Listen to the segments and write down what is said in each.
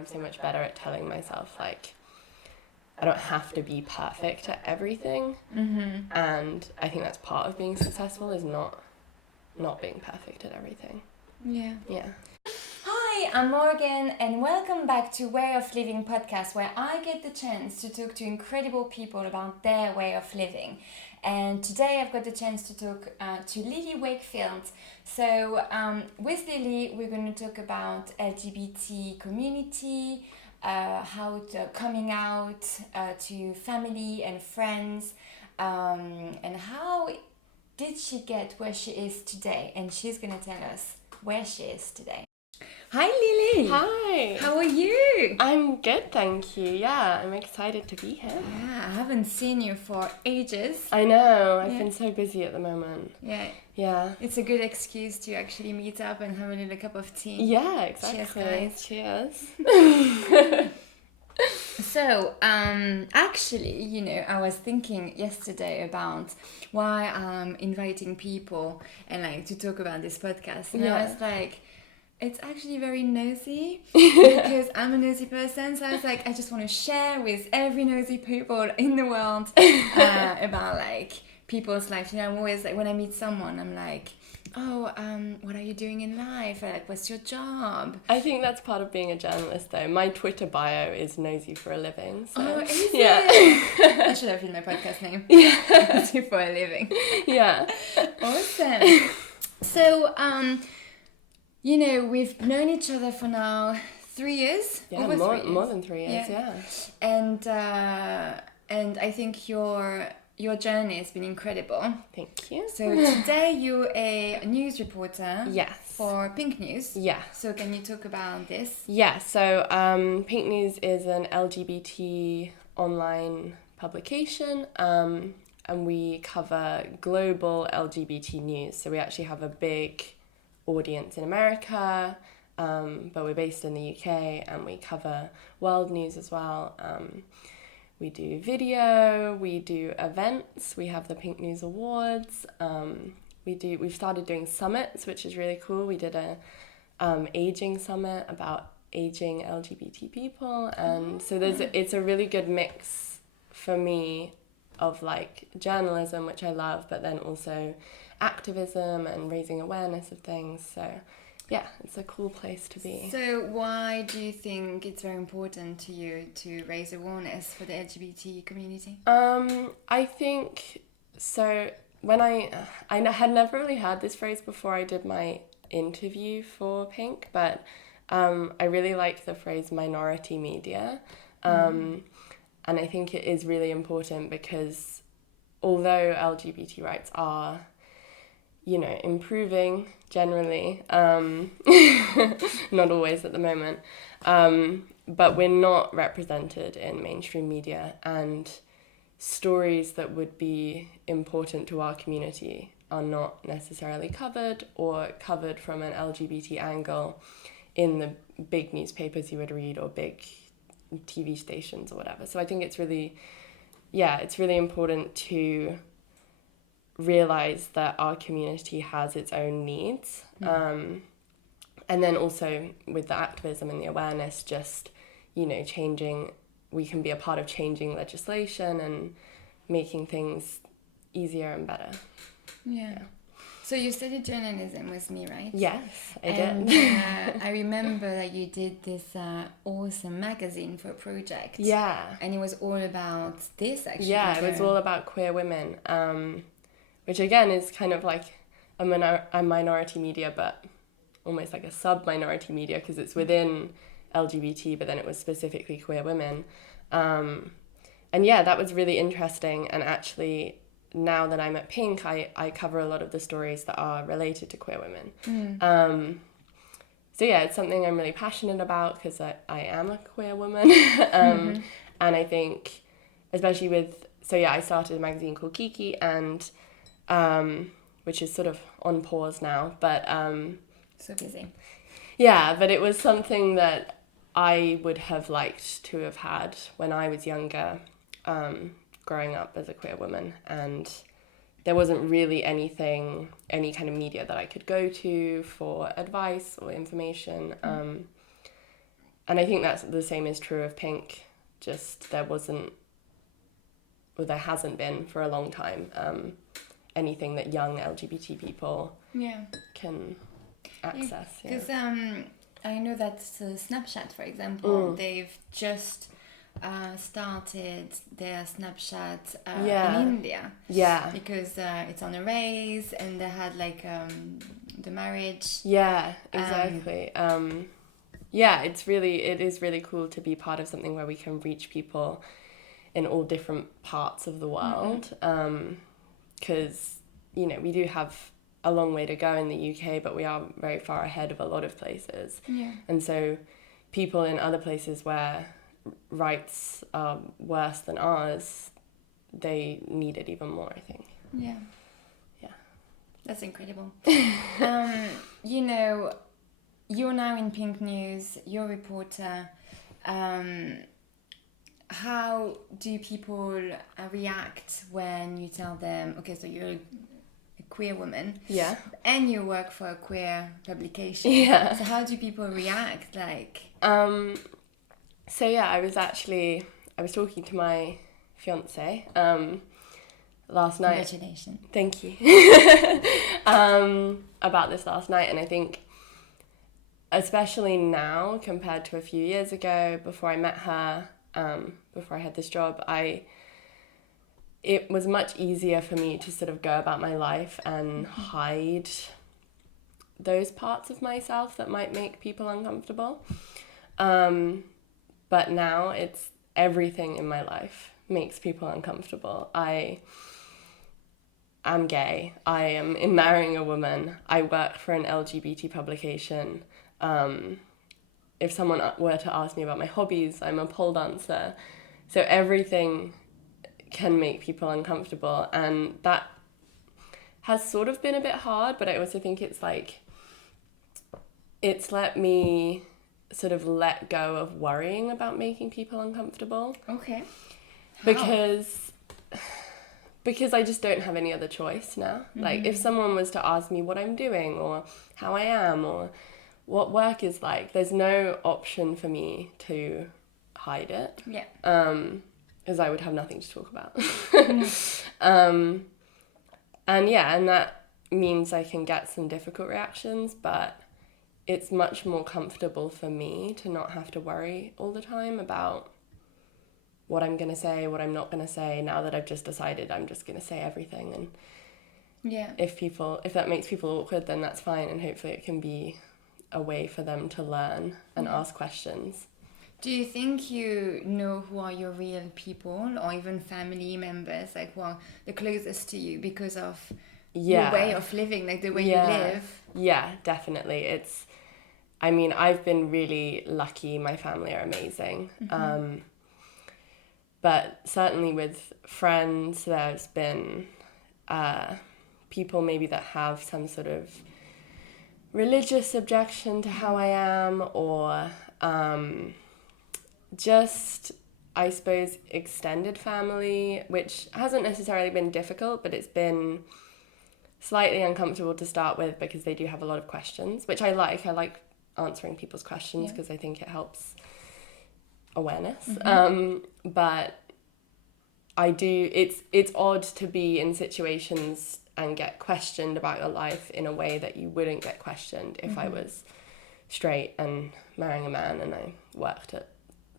I'm so much better at telling myself, like, I don't have to be perfect at everything. Mm-hmm. And I think that's part of being successful, is not being perfect at everything. Yeah. Yeah. Hi, I'm Morgan, and welcome back to Way of Living podcast, where I get the chance to talk to incredible people about their way of living. And today I've got the chance to talk to Lily Wakefield. So with Lily, we're going to talk about LGBT community, how coming out to family and friends, and how did she get where she is today. And she's going to tell us where she is today. Hi Lily! Hi! How are you? I'm good, thank you. Yeah, I'm excited to be here. Yeah, I haven't seen you for ages. I know, I've been so busy at the moment. Yeah, it's a good excuse to actually meet up and have a little cup of tea. Yeah, exactly. Cheers, guys. Cheers. So, actually, I was thinking yesterday about why I'm inviting people and like to talk about this podcast. And I was like, it's actually very nosy because I'm a nosy person. So I was like, I just want to share with every nosy people in the world about like people's life. I'm always like, when I meet someone, I'm like, oh, what are you doing in life? Like, what's your job? I think that's part of being a journalist, though. My Twitter bio is nosy for a living. So. Oh, is yeah. it? That should have been my podcast name. Yeah. Nosy for a living. Yeah. Awesome. So, we've known each other for now 3 years. Yeah, over 3 years. More than 3 years, yeah. And I think your journey has been incredible. Thank you. So today you're a news reporter. Yes. For Pink News. Yeah. So can you talk about this? Yeah, so Pink News is an LGBT online publication, and we cover global LGBT news. So we actually have a big audience in America, but we're based in the UK, and we cover world news as well. We do video, we do events, we have the Pink News Awards, we've started doing summits, which is really cool. We did a aging summit about aging LGBT people, and so it's a really good mix for me of like journalism, which I love, but then also activism and raising awareness of things. So yeah, it's a cool place to be. So why do you think it's very important to you to raise awareness for the LGBT community? I think so. When I had never really heard this phrase before I did my interview for Pink, but I really like the phrase minority media, and I think it is really important because although LGBT rights are improving generally, not always at the moment, but we're not represented in mainstream media, and stories that would be important to our community are not necessarily covered or covered from an LGBT angle in the big newspapers you would read or big TV stations or whatever. So I think it's really important to realize that our community has its own needs. And then also with the activism and the awareness, just, we can be a part of changing legislation and making things easier and better. Yeah. So you studied journalism with me, right? Yes, I did. And I remember that you did this awesome magazine for a project. Yeah. And it was all about this, actually. Yeah, it was all about queer women, which again is kind of like a minority media, but almost like a sub-minority media because it's within LGBT, but then it was specifically queer women. And yeah, that was really interesting. And actually, now that I'm at Pink, I cover a lot of the stories that are related to queer women. So yeah, it's something I'm really passionate about because I am a queer woman. And I think, especially I started a magazine called Kiki, and which is sort of on pause now, but so busy. Yeah, but it was something that I would have liked to have had when I was younger, growing up as a queer woman, and there wasn't really any kind of media that I could go to for advice or information. And I think that's the same is true of Pink. Just there hasn't been for a long time anything that young LGBT people can access. Because I know that Snapchat, for example, they've just started their Snapchat in India. Yeah. Because it's on a race and they had like the marriage. Yeah, exactly. It is really cool to be part of something where we can reach people in all different parts of the world. Because, we do have a long way to go in the UK, but we are very far ahead of a lot of places. Yeah. And so people in other places where rights are worse than ours, they need it even more, I think. Yeah. Yeah. That's incredible. You're now in Pink News, you're a reporter. How do people react when you tell them, okay, so you're a queer woman, and you work for a queer publication? Yeah. So how do people react? So yeah, I was talking to my fiance last night. Congratulations. Thank you. About this last night, and I think especially now compared to a few years ago, before I met her, before I had this job, it was much easier for me to sort of go about my life and hide those parts of myself that might make people uncomfortable. But now it's everything in my life makes people uncomfortable. I am gay. I am marrying a woman. I work for an LGBT publication. If someone were to ask me about my hobbies, I'm a pole dancer. So everything can make people uncomfortable, and that has sort of been a bit hard, but I also think it's let me sort of let go of worrying about making people uncomfortable. Okay. How? Because I just don't have any other choice now. Like, if someone was to ask me what I'm doing or how I am or what work is like, there's no option for me to hide it. Yeah. Because I would have nothing to talk about. And that means I can get some difficult reactions, but it's much more comfortable for me to not have to worry all the time about what I'm going to say, what I'm not going to say, now that I've just decided I'm just going to say everything. And if that makes people awkward, then that's fine, and hopefully it can be a way for them to learn and ask questions. Do you think you know who are your real people, or even family members, like who are the closest to you because of your way of living, like the way you live? Yeah, definitely. I've been really lucky. My family are amazing. But certainly with friends, there's been people maybe that have some sort of religious objection to how I am, or just, I suppose, extended family, which hasn't necessarily been difficult, but it's been slightly uncomfortable to start with because they do have a lot of questions, which I like. I like answering people's questions because I think it helps awareness. But it's odd to be in situations and get questioned about your life in a way that you wouldn't get questioned if I was straight and marrying a man and I worked at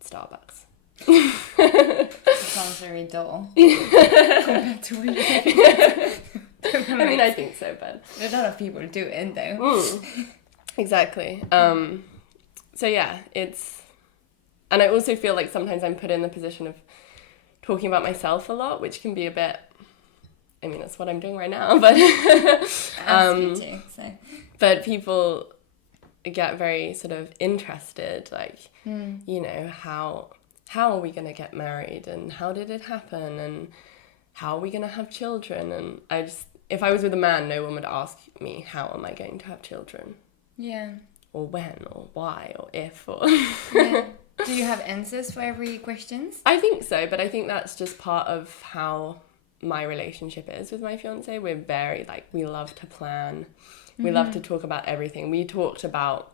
Starbucks. It sounds very dull compared to what I think so, but a lot of people do it though. Exactly. So yeah, and I also feel like sometimes I'm put in the position of talking about myself a lot, which can be a bit, that's what I'm doing right now, but but people get very sort of interested, like, how are we going to get married, and how did it happen, and how are we going to have children? And if I was with a man, no one would ask me, how am I going to have children? Yeah. Or when, or why, or if, or... Yeah. Do you have answers for every question? I think so, but I think that's just part of how my relationship is with my fiance. We're very, we love to plan. We love to talk about everything. We talked about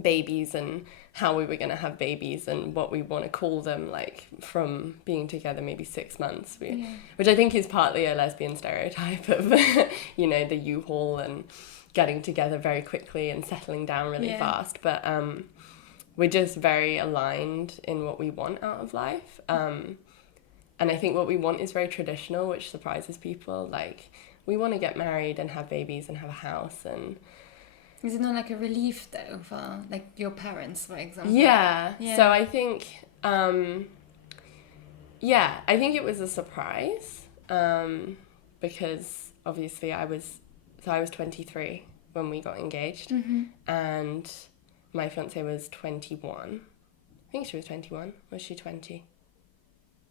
babies and how we were going to have babies and what we want to call them, like from being together maybe 6 months, which I think is partly a lesbian stereotype of, you know, the U-Haul and getting together very quickly and settling down really fast. But we're just very aligned in what we want out of life. And I think what we want is very traditional, which surprises people. Like, we want to get married and have babies and have a house. And is it not like a relief though for like your parents, for example? Yeah. So I think, I think it was a surprise because obviously I was 23 when we got engaged, and my fiance was 21. I think she was 21. Was she 20?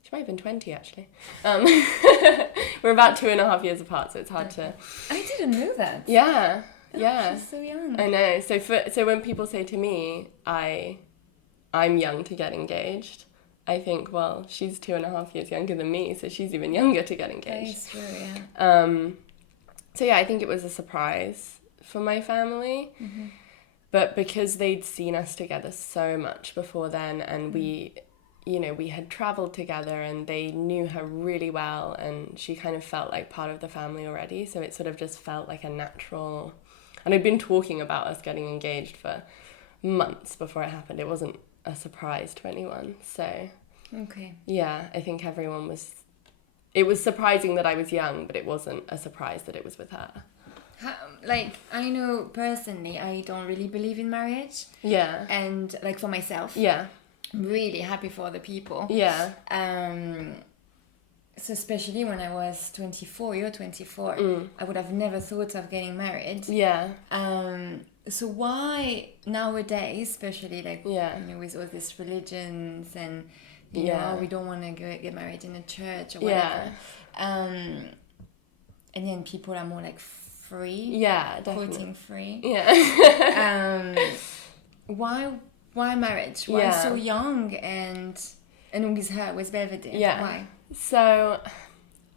She might have been 20 actually. We're about 2.5 years apart, so it's hard to. I didn't know that. Yeah. Oh, Yeah. she's so young. I know. So when people say to me, I'm young to get engaged, I think, well, she's 2.5 years younger than me, so she's even younger to get engaged. That is true, yeah. So yeah, I think it was a surprise for my family, but because they'd seen us together so much before then, and we had traveled together, and they knew her really well, and she kind of felt like part of the family already. So it sort of just felt like a natural. And I'd been talking about us getting engaged for months before it happened. It wasn't a surprise to anyone. So, yeah, I think everyone was... It was surprising that I was young, but it wasn't a surprise that it was with her. Like, I know personally, I don't really believe in marriage. Yeah. And, like, for myself. Yeah. I'm really happy for other people. Yeah. So especially when I was 24, you're 24, I would have never thought of getting married. Yeah. So why nowadays, especially like, you know, with all these religions and, you know, we don't want to get married in a church or whatever. And then people are more like free. Yeah, definitely. Quoting free. Yeah. Why marriage? Why so young and with her, with Belvedere? Yeah. Why? So,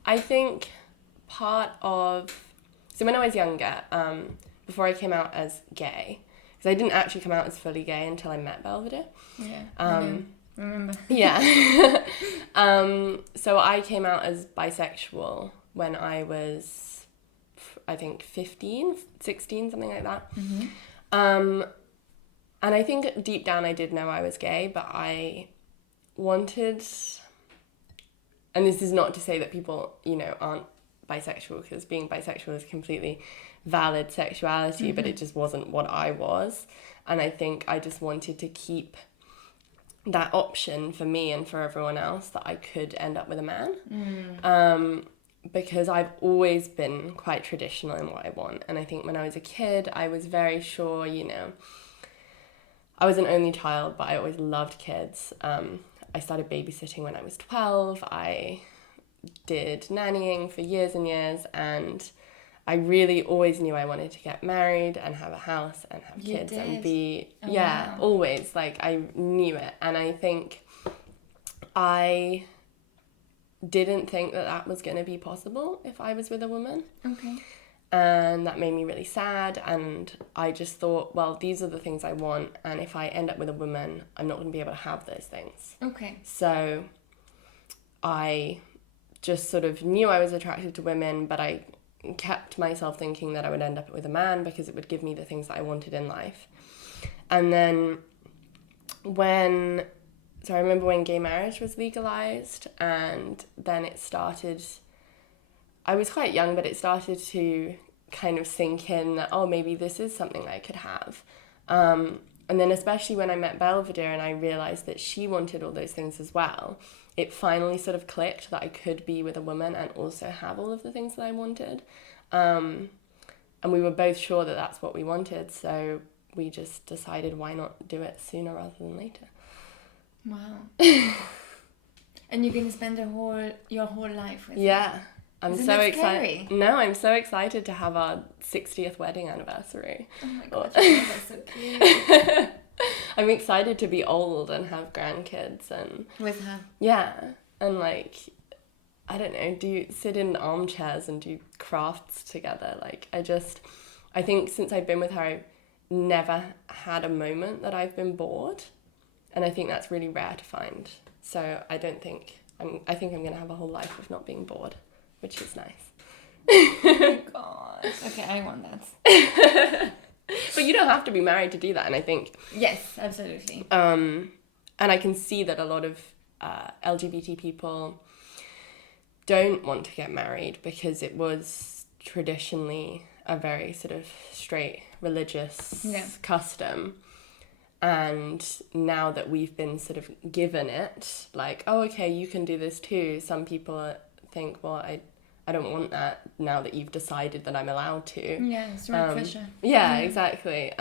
I think part of... So when I was younger, before I came out as gay, because I didn't actually come out as fully gay until I met Belvedere. Yeah, I remember. Yeah. So I came out as bisexual when I was, I think, 15, 16, something like that. And I think deep down I did know I was gay, but I wanted... And this is not to say that people, you know, aren't bisexual, because being bisexual is completely valid sexuality, but it just wasn't what I was. And I think I just wanted to keep that option for me and for everyone else, that I could end up with a man. Because I've always been quite traditional in what I want. And I think when I was a kid, I was very sure, you know, I was an only child, but I always loved kids. I started babysitting when I was 12. I did nannying for years and years, and I really always knew I wanted to get married and have a house and have kids and be... wow. Always. Like, I knew it. And I think I didn't think that was going to be possible if I was with a woman. Okay. And that made me really sad, and I just thought, well, these are the things I want, and if I end up with a woman, I'm not going to be able to have those things. Okay. So I just sort of knew I was attracted to women, but I kept myself thinking that I would end up with a man because it would give me the things that I wanted in life. And then I remember when gay marriage was legalized, and then it started... I was quite young, but it started to kind of sink in that, oh, maybe this is something I could have. And then especially when I met Belvedere and I realised that she wanted all those things as well, it finally sort of clicked that I could be with a woman and also have all of the things that I wanted. And we were both sure that that's what we wanted, so we just decided why not do it sooner rather than later. Wow. And you're going to spend your whole life with her? I'm so excited. No, I'm so excited to have our 60th wedding anniversary. Oh my god, that's so cute. I'm excited to be old and have grandkids and... With her? Yeah. And like, I don't know, sit in armchairs and do crafts together. Like, I think since I've been with her, never had a moment that I've been bored. And I think that's really rare to find. So I think I'm going to have a whole life of not being bored, which is nice. God. Okay, I want that. But you don't have to be married to do that. And I think... Yes, absolutely. And I can see that a lot of LGBT people don't want to get married because it was traditionally a very sort of straight religious custom. And now that we've been sort of given it, like, oh, okay, you can do this too. Some people think, well, I don't want that now that you've decided that I'm allowed to. Yeah, it's right pressure. Yeah, exactly.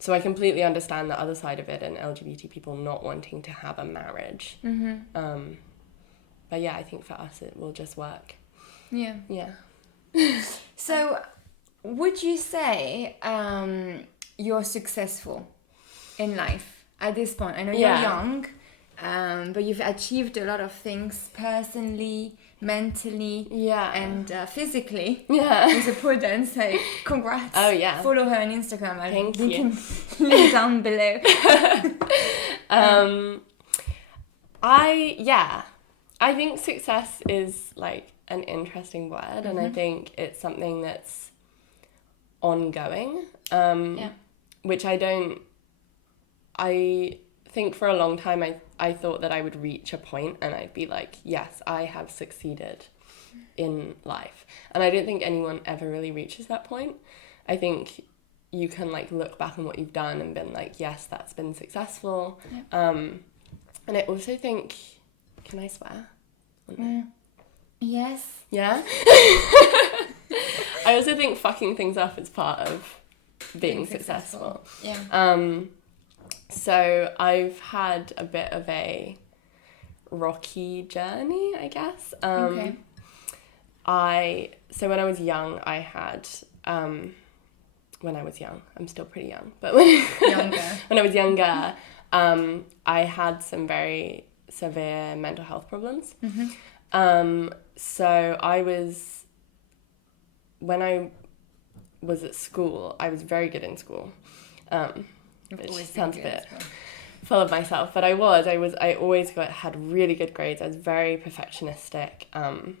So I completely understand the other side of it and LGBT people not wanting to have a marriage. But yeah, I think for us it will just work. Yeah. Yeah. So would you say you're successful in life at this point? I know you're young, but you've achieved a lot of things personally, mentally, and physically. Yeah. With a pole dance, like, congrats. Oh yeah. Follow her on Instagram. Thank you. Link down below. I think success is like an interesting word, and I think it's something that's ongoing. Which I think for a long time I thought that I would reach a point and I'd be like, yes, I have succeeded in life. And I don't think anyone ever really reaches that point. I think you can like look back on what you've done and been like, yes, that's been successful. And I also think, can I swear? Yes. Yeah? I also think fucking things up is part of being successful. Yeah. So I've had a bit of a rocky journey, I guess. Okay. So when I was young, I had, when I was young, I'm still pretty young, but when I was younger, I had some very severe mental health problems. So when I was at school, I was very good in school. Which sounds a bit full of myself, but I always had really good grades. I was very perfectionistic. I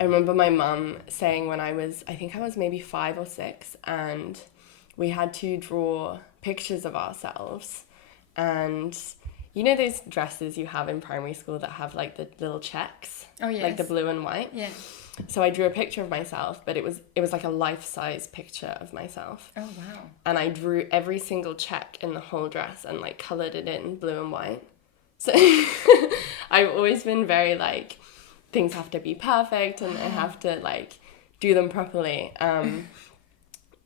remember my mum saying when I think I was maybe 5 or 6, and we had to draw pictures of ourselves, and you know those dresses you have in primary school that have like the little checks, like the blue and white. Yeah. So I drew a picture of myself, but it was like a life-size picture of myself. Oh wow. And I drew every single check in the whole dress and like coloured it in blue and white. So I've always been very like, things have to be perfect and I have to like do them properly.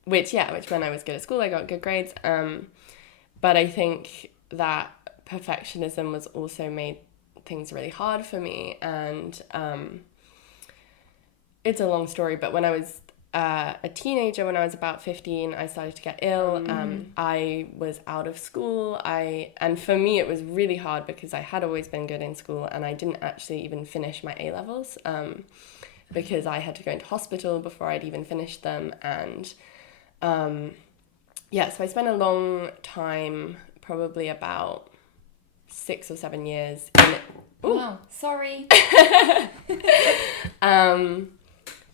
Which when I was good at school, I got good grades. But I think that perfectionism was also made things really hard for me, and it's a long story, but when I was a teenager, when I was about 15, I started to get ill. I was out of school. And for me, it was really hard because I had always been good in school and I didn't actually even finish my A-levels because I had to go into hospital before I'd even finished them. And so I spent a long time, probably about 6 or 7 years in it. Wow, sorry.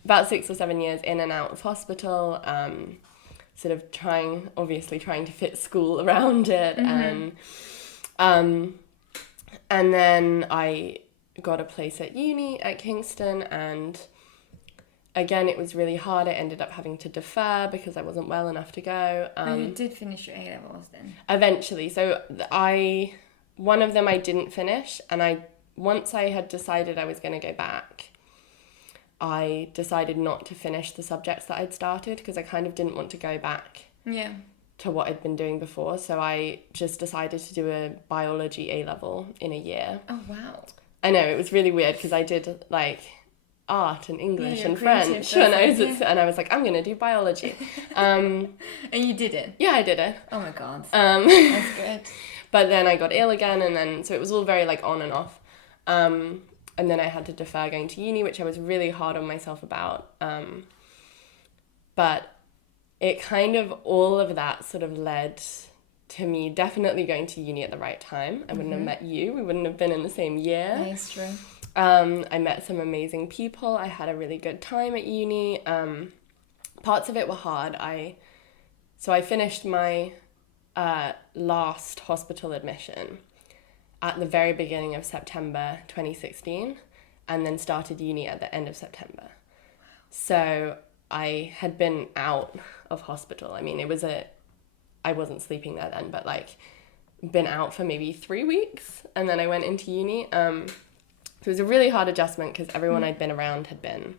About 6 or 7 years in and out of hospital, sort of trying to fit school around it. And then I got a place at uni at Kingston, and again, it was really hard. I ended up having to defer because I wasn't well enough to go. You did finish your A-levels then? Eventually. So one of them I didn't finish, and once I had decided I was going to go back, I decided not to finish the subjects that I'd started because I kind of didn't want to go back to what I'd been doing before. So I just decided to do a biology A-level in a year. Oh, wow. I know, it was really weird because I did like art and English and French and I was like, I'm going to do biology. And you did it? Yeah, I did it. Oh my God. That's good. But then I got ill again, and then so it was all very like on and off. And then I had to defer going to uni, which I was really hard on myself about. But it kind of, all of that sort of led to me definitely going to uni at the right time. I wouldn't have met you. We wouldn't have been in the same year. That's true. I met some amazing people. I had a really good time at uni. Parts of it were hard. So I finished my last hospital admission at the very beginning of September 2016 and then started uni at the end of September. So I had been out of hospital. I mean, I wasn't sleeping there then, but like been out for maybe 3 weeks and then I went into uni. So it was a really hard adjustment because everyone I'd been around had been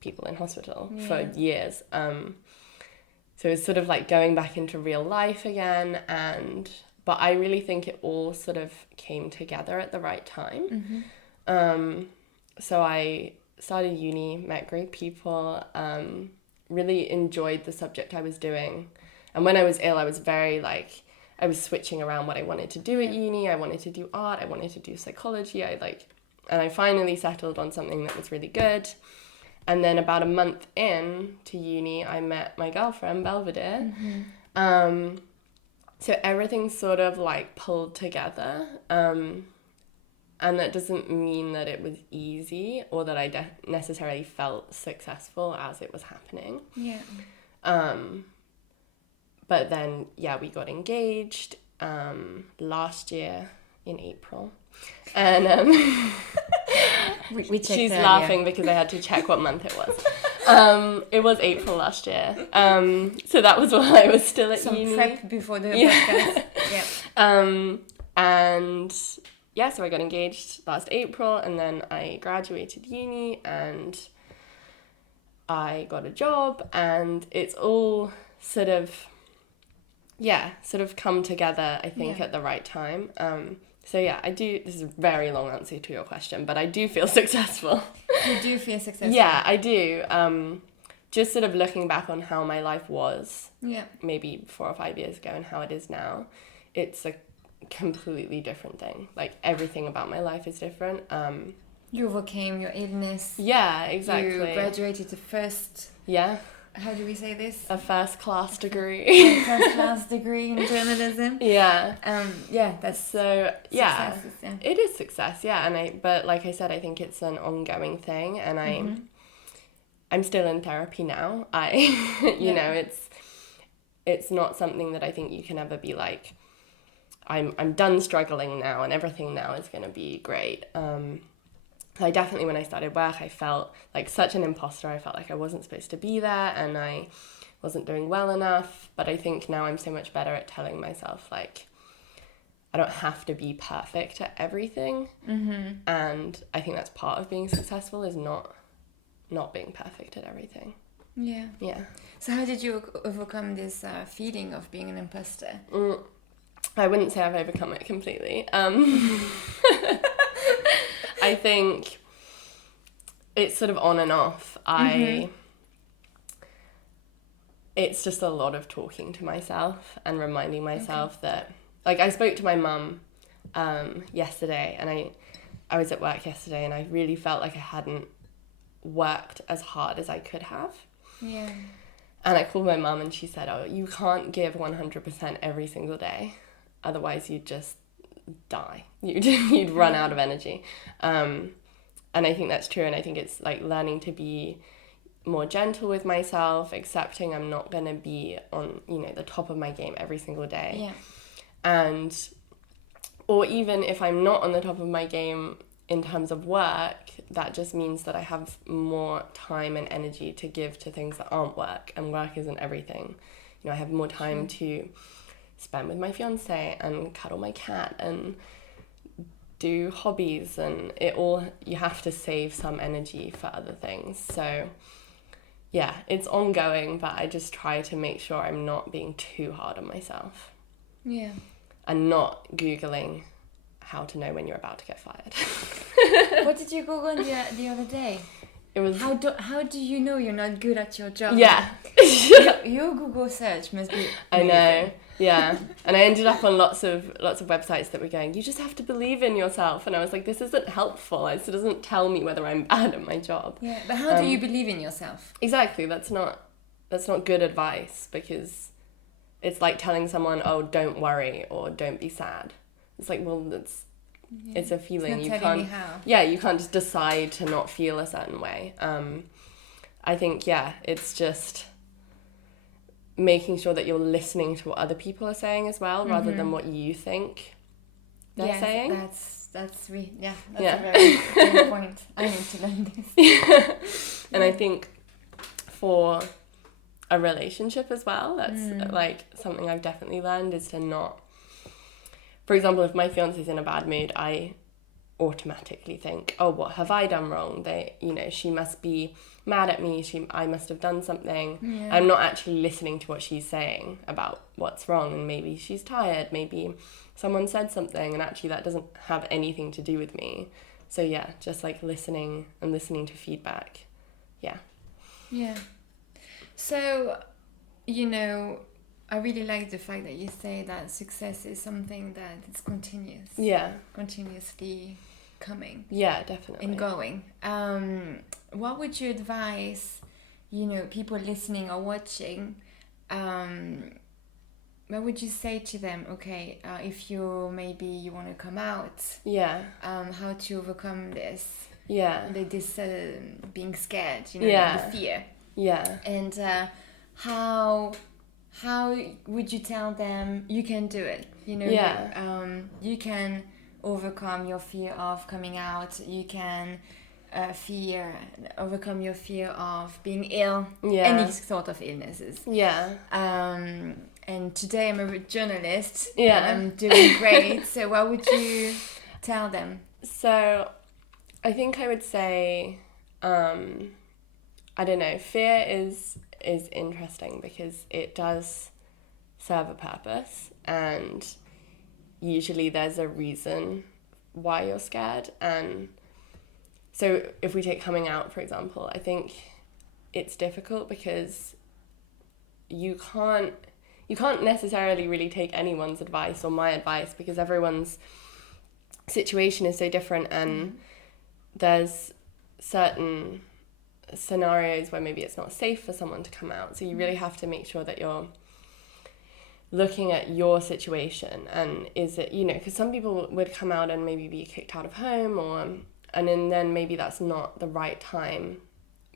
people in hospital for years. So it's sort of like going back into real life again, but I really think it all sort of came together at the right time. So I started uni, met great people, really enjoyed the subject I was doing. And when I was ill, I was very like, I was switching around what I wanted to do at uni. I wanted to do art, I wanted to do psychology. And I finally settled on something that was really good. And then about a month in to uni, I met my girlfriend, Belvedere. So everything sort of like pulled together. And that doesn't mean that it was easy or that I necessarily felt successful as it was happening. Yeah. But then, we got engaged last year in April. And we she's earlier. laughing because I had to check what month it was. It was April last year. So that was while I was still at Some uni. prep before the podcast. And so I got engaged last April and then I graduated uni and I got a job and it's all sort of come together, I think, at the right time. I do, this is a very long answer to your question, but I do feel successful. You do feel successful? Yeah, I do. Just sort of looking back on how my life was maybe 4 or 5 years ago and how it is now, it's a completely different thing. Like, everything about my life is different. You overcame your illness. Yeah, exactly. You graduated the first... Yeah. How do we say this? A first-class degree. First-class degree in journalism. Yeah. That's so, success, it is success, but like I said, I think it's an ongoing thing, and I'm still in therapy now. You know, it's not something that I think you can ever be like, I'm done struggling now, and everything now is going to be great. I definitely, when I started work, I felt like such an imposter. I felt like I wasn't supposed to be there and I wasn't doing well enough. But I think now I'm so much better at telling myself, like, I don't have to be perfect at everything. And I think that's part of being successful, is not being perfect at everything. Yeah. Yeah. So how did you overcome this feeling of being an imposter? I wouldn't say I've overcome it completely. I think it's sort of on and off. It's just a lot of talking to myself and reminding myself that, like, I spoke to my mum yesterday, and I was at work yesterday, and I really felt like I hadn't worked as hard as I could have. Yeah. And I called my mum, and she said, "Oh, you can't give 100% every single day, otherwise you'd just die. You'd run out of energy." And I think that's true, and I think it's like learning to be more gentle with myself, accepting I'm not going to be on, the top of my game every single day. Or even if I'm not on the top of my game in terms of work, that just means that I have more time and energy to give to things that aren't work, and work isn't everything. I have more time to spend with my fiance and cuddle my cat and do hobbies, and you have to save some energy for other things. So it's ongoing, but I just try to make sure I'm not being too hard on myself. Yeah. And not Googling how to know when you're about to get fired. What did you Google the other day? It was... How do you know you're not good at your job? Yeah. Your Google search must be amazing. I know. Yeah. And I ended up on lots of websites that were going, you just have to believe in yourself. And I was like, this isn't helpful. It doesn't tell me whether I'm bad at my job. Yeah, but how do you believe in yourself? Exactly. That's not good advice, because it's like telling someone, oh, don't worry or don't be sad. It's like, well, it's a feeling. It's You not telling can't, me how. yeah, you can't just decide to not feel a certain way. I think, it's just making sure that you're listening to what other people are saying as well, rather than what you think they're saying. That's a very good point. I need to learn this. And I think for a relationship as well, that's like something I've definitely learned, is to not, for example, if my fiance's in a bad mood, I automatically think, oh, what have I done wrong? She must be mad at me, I must have done something. I'm not actually listening to what she's saying about what's wrong, and maybe she's tired, maybe someone said something, and actually that doesn't have anything to do with me. So just like listening to feedback. Yeah. So, I really like the fact that you say that success is something that is continuous. Yeah. Continuously coming. Yeah, definitely. And going. What would you advise, people listening or watching, what would you say to them? Okay, if you want to come out. Yeah. How to overcome this. Yeah. This being scared, the fear. Yeah. And how would you tell them you can do it? You can overcome your fear of coming out. You can overcome your fear of being ill. Yeah. Any sort of illnesses. Yeah. And today I'm a journalist. Yeah. And I'm doing great. So what would you tell them? So I think I would say, I don't know, fear is interesting because it does serve a purpose, and usually there's a reason why you're scared. And so if we take coming out, for example, I think it's difficult because you can't necessarily really take anyone's advice or my advice, because everyone's situation is so different, and there's certain scenarios where maybe it's not safe for someone to come out. So you really have to make sure that you're looking at your situation, and is it, because some people would come out and maybe be kicked out of home, and then maybe that's not the right time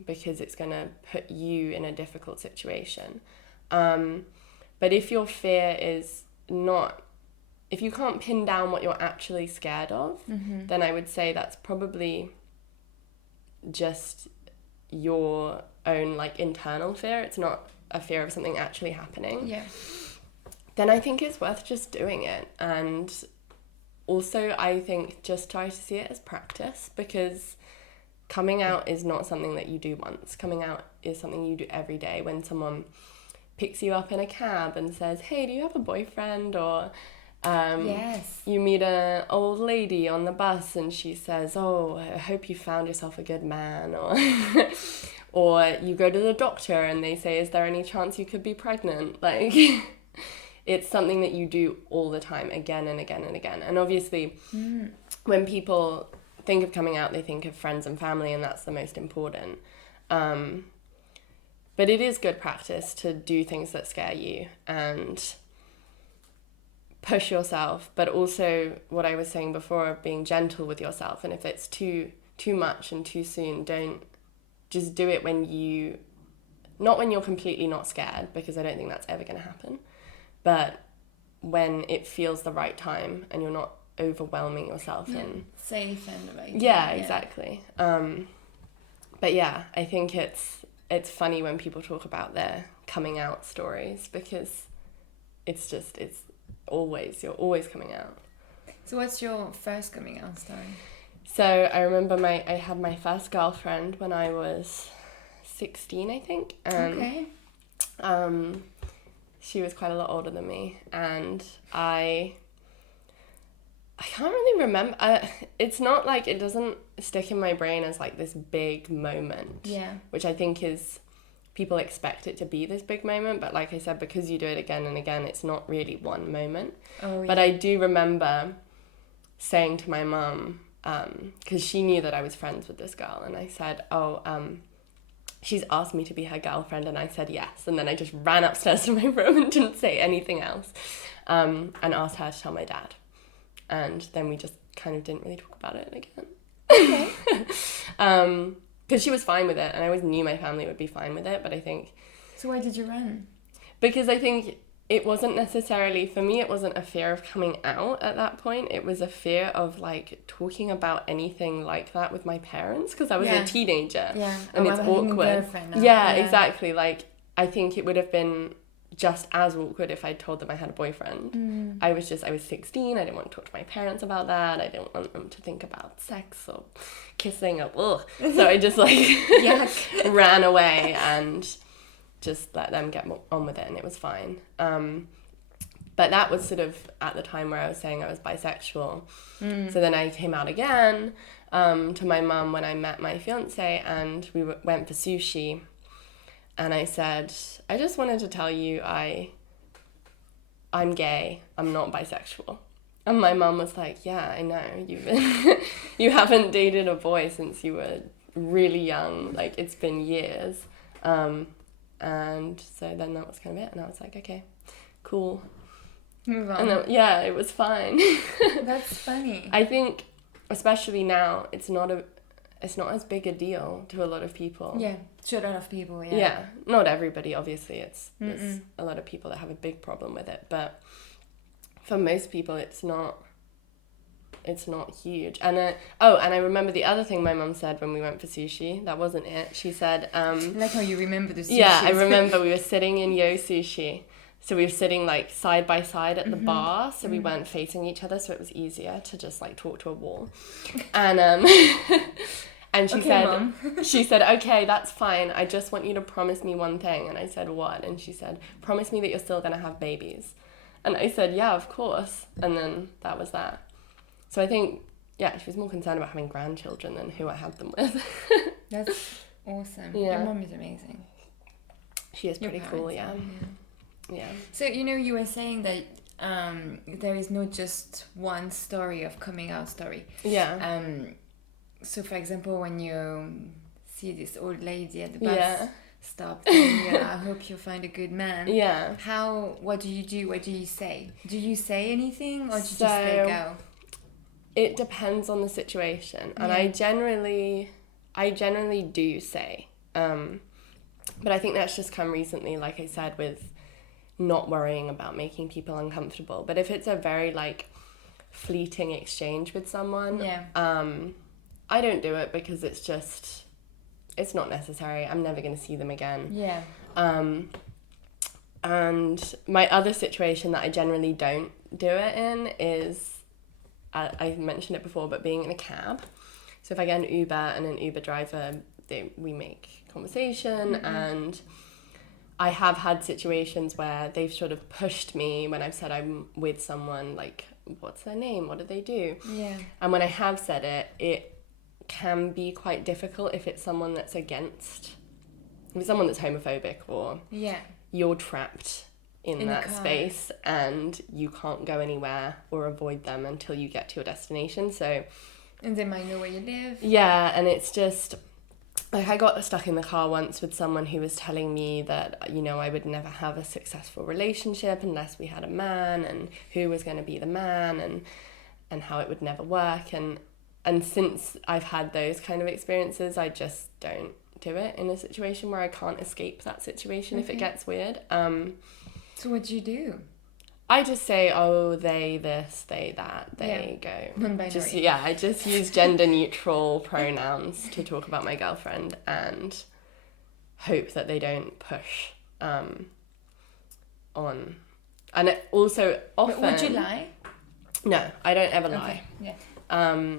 because it's going to put you in a difficult situation. But if your fear is not, if you can't pin down what you're actually scared of, then I would say that's probably just your own like internal fear. It's not a fear of something actually happening. Yeah. Then I think it's worth just doing it. And also I think just try to see it as practice, because coming out is not something that you do once. Coming out is something you do every day. When someone picks you up in a cab and says, hey, do you have a boyfriend? Or yes. You meet an old lady on the bus and she says, oh, I hope you found yourself a good man. Or you go to the doctor and they say, is there any chance you could be pregnant? Like, it's something that you do all the time, again and again and again. And obviously, when people think of coming out, they think of friends and family, and that's the most important. But it is good practice to do things that scare you and push yourself, but also what I was saying before of being gentle with yourself. And if it's too much and too soon, don't just do it not when you're completely not scared, because I don't think that's ever going to happen, but when it feels the right time and you're not overwhelming yourself in safe and right. Yeah, exactly. But yeah, I think it's funny when people talk about their coming out stories, because you're always coming out. So what's your first coming out story? So I remember I had my first girlfriend when I was 16, I think. Okay. She was quite a lot older than me, and I can't really remember. It's not like, it doesn't stick in my brain as like this big moment. Yeah. Which I think is, people expect it to be this big moment, but like I said, because you do it again and again, it's not really one moment. Oh, yeah. But I do remember saying to my mum, because she knew that I was friends with this girl, and I said, she's asked me to be her girlfriend, and I said yes. And then I just ran upstairs to my room and didn't say anything else, and asked her to tell my dad. And then we just kind of didn't really talk about it again. Okay. Because she was fine with it, and I always knew my family would be fine with it, but I think... So why did you run? Because I think it wasn't necessarily, for me, it wasn't a fear of coming out at that point. It was a fear of, like, talking about anything like that with my parents, because I was a teenager. Yeah. And it's awkward. Yeah, exactly. Like, I think it would have been just as awkward if I told them I had a boyfriend. I was 16, I didn't want to talk to my parents about that. I didn't want them to think about sex or kissing or ugh. So I just ran away and just let them get on with it, and it was fine. But that was sort of at the time where I was saying I was bisexual. So then I came out again to my mum when I met my fiance, and we went for sushi. And I said, I just wanted to tell you I'm gay. I'm not bisexual. And my mum was like, yeah, I know. You haven't dated a boy since you were really young. Like, it's been years. And so then that was kind of it. And I was like, okay, cool. Move on. And then, yeah, it was fine. That's funny. I think, especially now, it's not as big a deal to a lot of people. Yeah, to a lot of people, yeah. Yeah, not everybody, obviously. There's a lot of people that have a big problem with it. But for most people, it's not huge. And and I remember the other thing my mum said when we went for sushi. That wasn't it. She said... I like how you remember the sushi. Yeah, I remember we were sitting in Yo Sushi. So we were sitting like side by side at the bar, so we weren't facing each other, so it was easier to just like talk to a wall. And and she said, okay, that's fine. I just want you to promise me one thing. And I said, what? And she said, promise me that you're still gonna have babies. And I said, yeah, of course. And then that was that. So I think, yeah, she was more concerned about having grandchildren than who I had them with. That's awesome. Yeah. Your mom is amazing. She is pretty cool, yeah. Yeah. So, you were saying that there is not just one story of coming out story. Yeah. So, for example, when you see this old lady at the bus stop, and I hope you find a good man. Yeah. What do you do? What do you say? Do you say anything, or do you just let go? It depends on the situation, and I generally do say, but I think that's just come recently, like I said, with not worrying about making people uncomfortable. But if it's a very like fleeting exchange with someone, I don't do it because it's not necessary. I'm never going to see them again. Yeah. And my other situation that I generally don't do it in is, I mentioned it before, but being in a cab. So if I get an Uber and an Uber driver, we make conversation, and I have had situations where they've sort of pushed me when I've said I'm with someone, like, what's their name? What do they do? Yeah. And when I have said it, it can be quite difficult if it's someone that's if it's someone that's homophobic, or you're trapped in that space and you can't go anywhere or avoid them until you get to your destination. So, and they might know where you live. Yeah, and it's just... Like, I got stuck in the car once with someone who was telling me that, I would never have a successful relationship unless we had a man, and who was going to be the man, and how it would never work. And since I've had those kind of experiences, I just don't do it in a situation where I can't escape that situation if it gets weird. So what do you do? I just say, oh, they this, they that, they go. Non-binary. I just use gender neutral pronouns to talk about my girlfriend, and hope that they don't push on. And it also often... But would you lie? No, I don't ever lie. Okay. Yeah.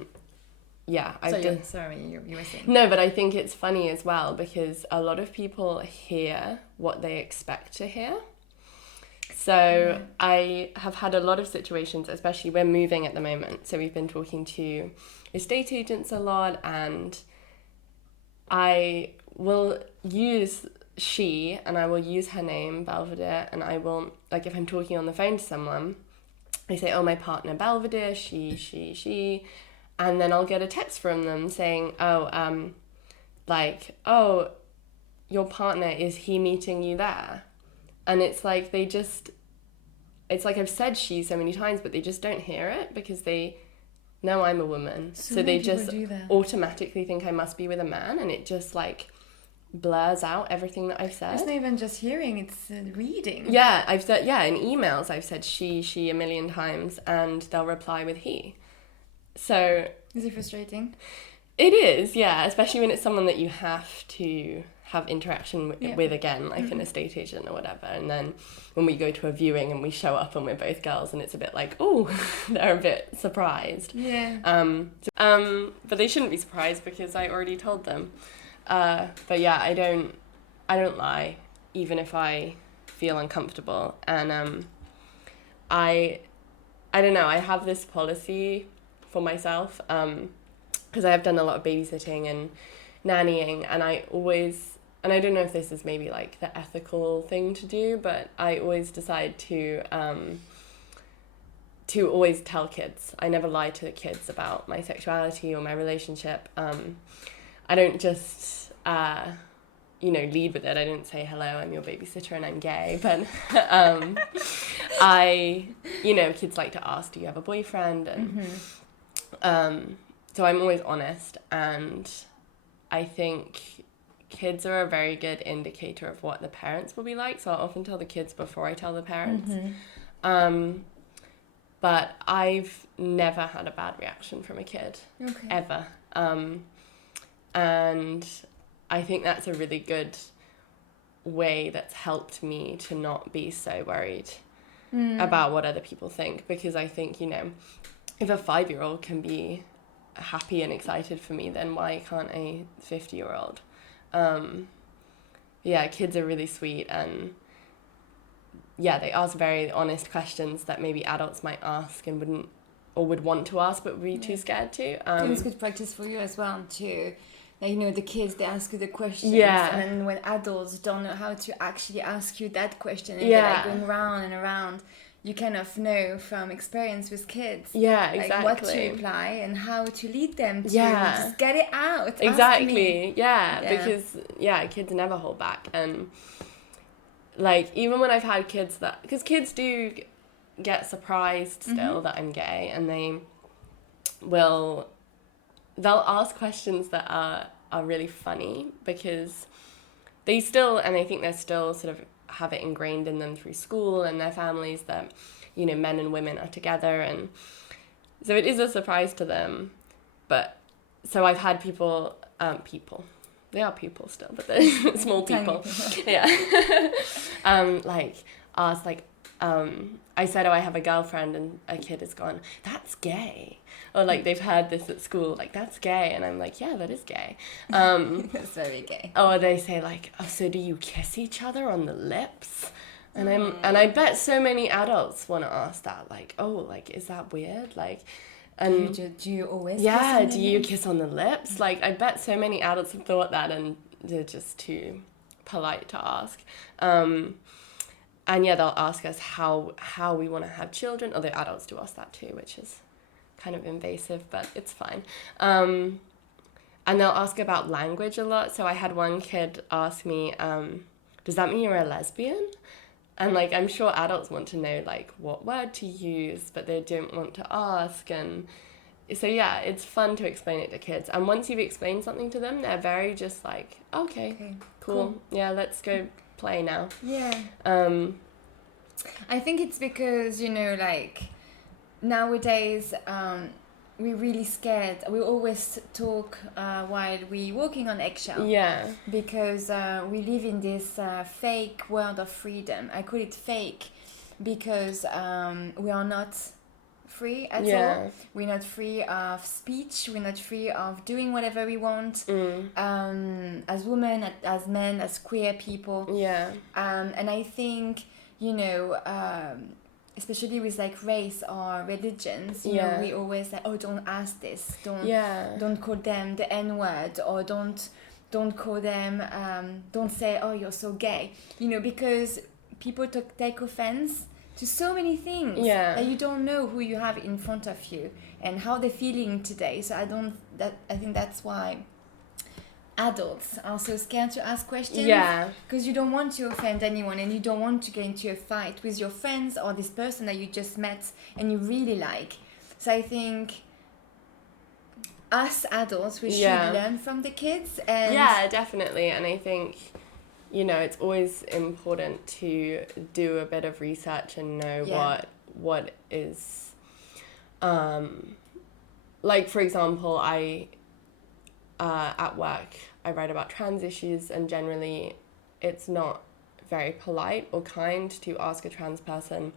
Yeah. Sorry, you were saying. No, but I think it's funny as well, because a lot of people hear what they expect to hear. So I have had a lot of situations, especially we're moving at the moment. So we've been talking to estate agents a lot, and I will use she, and I will use her name, Belvedere, and I will, like, if I'm talking on the phone to someone, I say, oh, my partner Belvedere, she, and then I'll get a text from them saying, your partner, is he meeting you there? And it's like it's like I've said she so many times, but they just don't hear it because they know I'm a woman. So they just automatically think I must be with a man, and it just like blurs out everything that I've said. It's not even just hearing, it's reading. Yeah, I've said, in emails I've said she a million times, and they'll reply with he. So... Is it frustrating? It is, yeah, especially when it's someone that you have to have interaction with again, like an estate agent or whatever. And then when we go to a viewing and we show up and we're both girls, and it's a bit like, oh, they're a bit surprised. Yeah. But they shouldn't be surprised because I already told them. But yeah, I don't lie, even if I feel uncomfortable. And I don't know, I have this policy for myself, because I have done a lot of babysitting and nannying, and I don't know if this is maybe like the ethical thing to do, but I always decide to always tell kids. I never lie to the kids about my sexuality or my relationship. I don't just lead with it. I don't say, hello, I'm your babysitter and I'm gay, but kids like to ask, do you have a boyfriend? And so I'm always honest, and I think kids are a very good indicator of what the parents will be like, so I'll often tell the kids before I tell the parents. But I've never had a bad reaction from a kid, ever. And I think that's a really good way that's helped me to not be so worried about what other people think, because I think, if a 5-year-old can be happy and excited for me, then why can't a 50-year-old? Kids are really sweet, and they ask very honest questions that maybe adults might ask and would want to ask but would be too scared to. It's good practice for you as well too. Like, the kids, they ask you the questions, and then when adults don't know how to actually ask you that question, and they're like going round and around, you kind of know from experience with kids, exactly, what to reply and how to lead them to just get it out. Exactly, because kids never hold back, and like even when I've had kids because kids do get surprised still that I'm gay, and they'll ask questions that are really funny, because they still, and I think they're still sort of have it ingrained in them through school and their families that, men and women are together, and so it is a surprise to them. But so I've had people, they are people still, but they're small people. Like ask, like, I said, I have a girlfriend, and a kid has gone, that's gay. Or like they've heard this at school, like, that's gay. And I'm like, yeah, that is gay. That's very gay. Or they say like, oh, so do you kiss each other on the lips? And I bet so many adults want to ask that, like, oh, like, is that weird? Like, and do you always do you kiss on the lips? Like, I bet so many adults have thought that, and they're just too polite to ask. And they'll ask us how we want to have children. Although adults do ask that too, which is kind of invasive, but it's fine. And they'll ask about language a lot. So I had one kid ask me, does that mean you're a lesbian? And like, I'm sure adults want to know like what word to use, but they don't want to ask. And so it's fun to explain it to kids. And once you've explained something to them, they're very just like, okay, cool. Yeah, let's go play now. I think it's because like nowadays we're really scared. We always talk while we're walking on eggshells, because we live in this fake world of freedom. I call it fake because we are not free at all. We're not free of speech. We're not free of doing whatever we want, as women, as men, as queer people. And I think, especially with like race or religions, you know, we always like, oh, don't ask this, don't call them the N-word, or don't call them, don't say, oh, you're so gay, because people take offense to so many things that you don't know who you have in front of you and how they're feeling today. So I think that's why adults are so scared to ask questions. Yeah. Because you don't want to offend anyone and you don't want to get into a fight with your friends or this person that you just met and you really like. So I think us adults, we should learn from the kids. And yeah, definitely. And I think, you know, it's always important to do a bit of research and know what is, like, for example, at work, I write about trans issues, and generally it's not very polite or kind to ask a trans person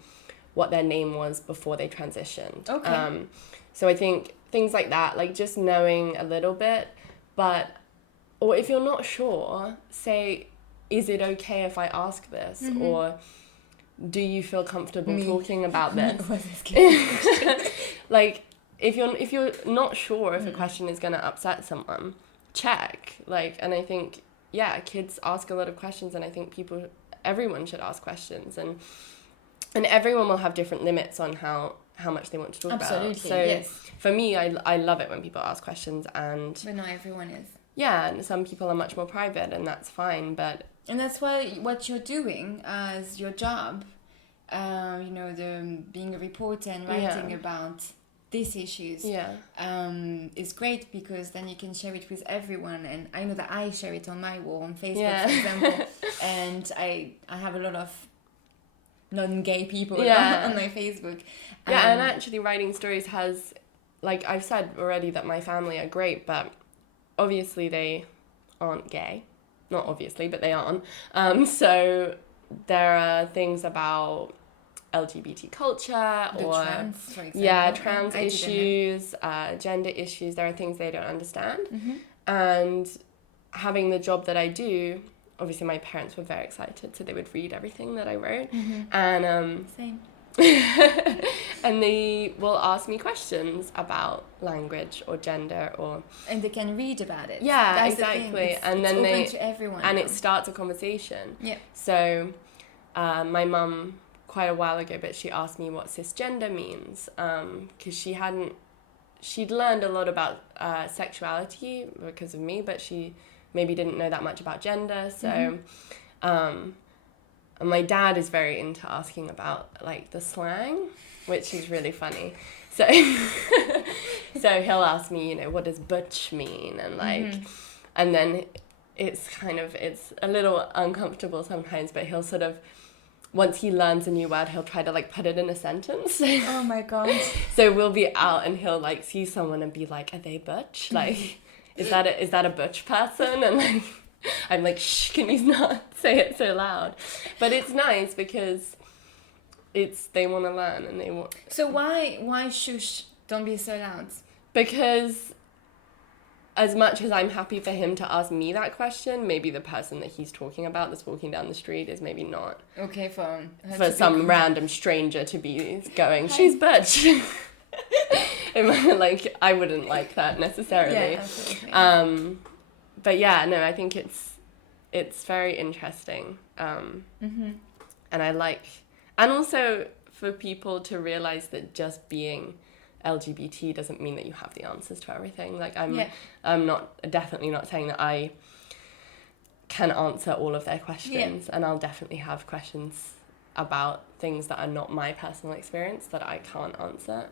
what their name was before they transitioned. Okay. So I think things like that, like just knowing a little bit, or if you're not sure, say, is it okay if I ask this? Or do you feel comfortable talking about this? Like, if you're not sure if a question is going to upset someone, check. Like, and I think, kids ask a lot of questions, and I think everyone should ask questions, and everyone will have different limits on how much they want to talk about. Absolutely, So yes. for me, I love it when people ask questions, and But not everyone is. yeah, and some people are much more private, and that's fine, but... And that's why what you're doing as your job, being a reporter and writing about these issues is great, because then you can share it with everyone. And I know that I share it on my wall on Facebook, for example, and I have a lot of non-gay people on my Facebook. And actually writing stories has, like I've said already, that my family are great, but obviously they aren't gay. Not obviously, but they aren't. So there are things about LGBT culture or trans, for example. Trans issues, gender issues. There are things they don't understand. And having the job that I do, obviously my parents were very excited, so they would read everything that I wrote. And same. and they will ask me questions about language or gender, and they can read about it. That's exactly. And then open to everyone, and it starts a conversation. So my mum, quite a while ago, but she asked me what cisgender means, because she'd learned a lot about sexuality because of me, but she maybe didn't know that much about gender. So and my dad is very into asking about, like, the slang, which is really funny. So so he'll ask me, what does butch mean? And, like, and then it's a little uncomfortable sometimes, but he'll sort of, once he learns a new word, he'll try to, like, put it in a sentence. Oh, my God. So we'll be out and he'll, like, see someone and be like, are they butch? Like, is that a butch person? And, like, I'm like, shh, can you not say it so loud? But it's nice because they want to learn, and they want... So why shush, don't be so loud? Because as much as I'm happy for him to ask me that question, maybe the person that he's talking about that's walking down the street is maybe not. Okay, for some random stranger to be going, she's butch. Like, I wouldn't like that necessarily. Yeah, absolutely. But yeah, no, I think it's very interesting. And I like... And also for people to realise that just being LGBT doesn't mean that you have the answers to everything. Like, I'm definitely not saying that I can answer all of their questions. And I'll definitely have questions about things that are not my personal experience that I can't answer.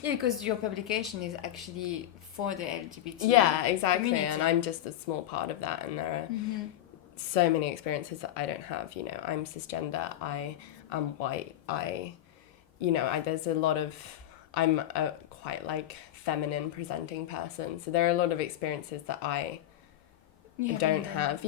Because your publication is actually for the LGBT community. And I'm just a small part of that, and there are so many experiences that I don't have. I'm cisgender, I am white, there's a lot of... I'm a quite, like, feminine presenting person, so there are a lot of experiences that I don't have.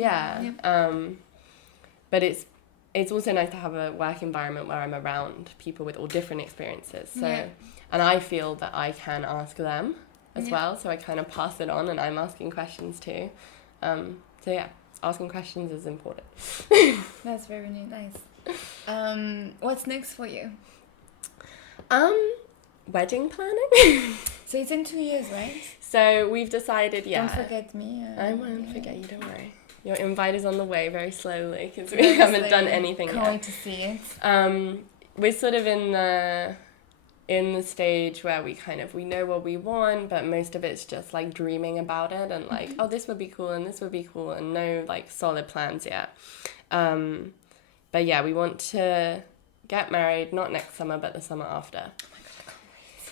But it's also nice to have a work environment where I'm around people with all different experiences. So and I feel that I can ask them as well, so I kind of pass it on, and I'm asking questions too. Asking questions is important. That's very nice. What's next for you? Wedding planning. So it's in 2 years, right? So we've decided, Don't forget me. I won't forget you, don't worry. Your invite is on the way very slowly, because we haven't done anything yet. Can't wait to see it. We're sort of in the in the stage where we know what we want, but most of it's just like dreaming about it and like, oh, this would be cool and this would be cool, and no like solid plans yet. But yeah, we want to get married, not next summer, but the summer after.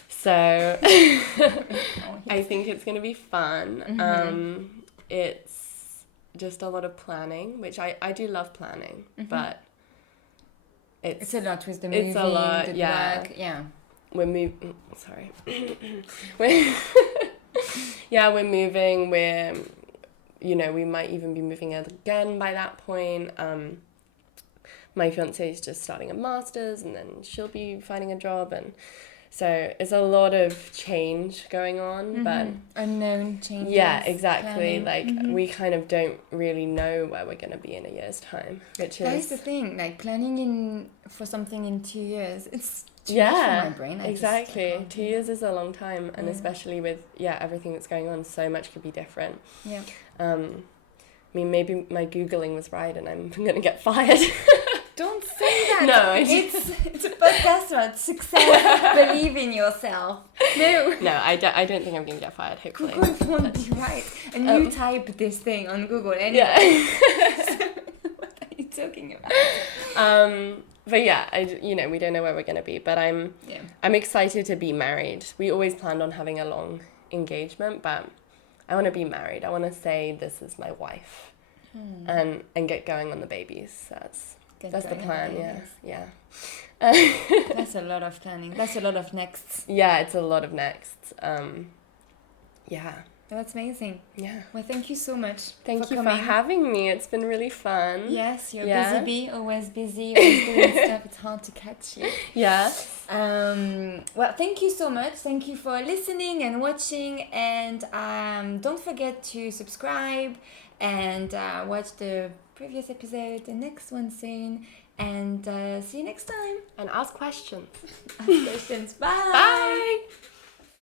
So I think it's going to be fun. It's just a lot of planning, which I do love planning, but it's a lot with the moving, it's a lot, the yeah. work, yeah. We're moving. Sorry. we're moving. We might even be moving again by that point. My fiance is just starting a master's, and then she'll be finding a job, and so it's a lot of change going on, but unknown changes. Yeah, exactly. Planning. Like we kind of don't really know where we're going to be in a year's time, which That is is the thing. Like planning for something in 2 years, it's too yeah, much for my brain. exactly. 2 years is a long time, and especially with everything that's going on, so much could be different. Yeah. I mean, maybe my Googling was right, and I'm going to get fired. Don't say that. No, it's a podcast about success. Believe in yourself. No. No, I don't think I'm going to get fired, hopefully. Google won't be right. And you type this thing on Google anyway. Yeah. What are you talking about? But yeah, we don't know where we're going to be, but I'm excited to be married. We always planned on having a long engagement, but I want to be married. I want to say this is my wife and get going on the babies. That's the plan, yeah. That's a lot of planning. That's a lot of nexts. Yeah, it's a lot of nexts. Yeah. That's amazing. Yeah. Well, thank you so much. Thank you coming. for having me. It's been really fun. Yes, you're busy bee, always busy, always doing stuff. It's hard to catch you. Yeah. Well, thank you so much. Thank you for listening and watching. And don't forget to subscribe and watch the previous episode, the next one soon. And see you next time. And ask questions. Ask questions. Bye. Bye.